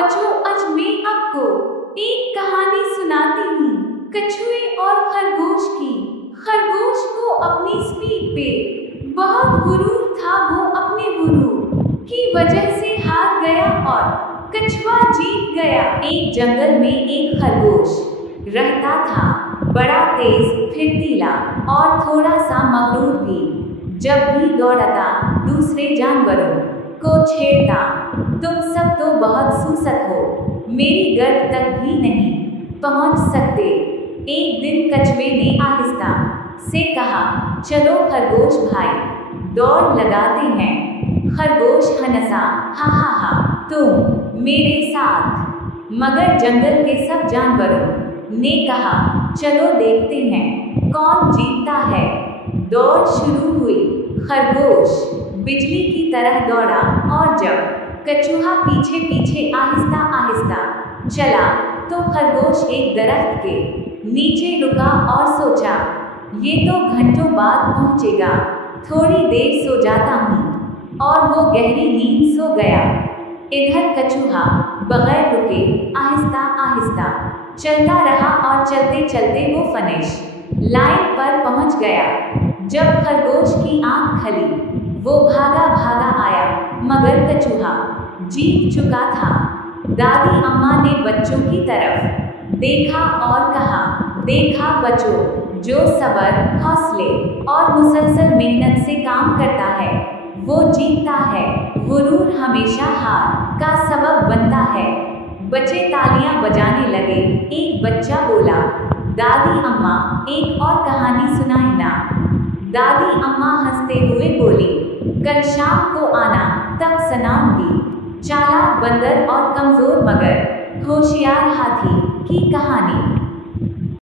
बच्चों, आज मैं आपको एक कहानी सुनाती हूँ कछुए और खरगोश की। खरगोश को अपनी स्पीड पे बहुत गुरूर था। वो अपने गुरूर की वजह से हार गया और कछुआ जीत गया। एक जंगल में एक खरगोश रहता था, बड़ा तेज, फुर्तीला और थोड़ा सा मगरूर भी। जब भी दौड़ता, दूसरे जानवरों को छेड़ता। तुम सब तो बहुत सुस्त हो, मेरी गर्द तक भी नहीं पहुंच सकते। एक दिन कछुए ने आहिस्ता से कहा, चलो खरगोश भाई, दौड़ लगाते हैं। खरगोश हंसा, हा हा हा, तुम मेरे साथ। मगर जंगल के सब जानवरों ने कहा, चलो देखते हैं कौन जीतता है। दौड़ शुरू हुई। खरगोश बिजली की तरह दौड़ा और जब कछुआ पीछे पीछे आहिस्ता आहिस्ता चला तो खरगोश एक दरख्त के नीचे रुका और सोचा, ये तो घंटों बाद पहुंचेगा, थोड़ी देर सो जाता हूँ। और वो गहरी नींद सो गया। इधर कछुआ बगैर रुके आहिस्ता आहिस्ता चलता रहा और चलते चलते वो फिनिश लाइन पर पहुंच गया। जब खरगोश की आंख खुली, वो भागा भागा आया, मगर कछुआ जीत चुका था। दादी अम्मा ने बच्चों की तरफ देखा और कहा, देखा बच्चों, जो सब्र, हौसले और मुसलसल मेहनत से काम करता है वो जीतता है। गुरूर हमेशा हार का सबब बनता है। बच्चे तालियां बजाने लगे। एक बच्चा बोला, दादी अम्मा, एक और कहानी सुनाई ना। दादी अम्मा हंसते हुए बोली, कल शाम को आना, तब सुनाऊंगी। चालाक बंदर और कमजोर मगर होशियार हाथी की कहानी।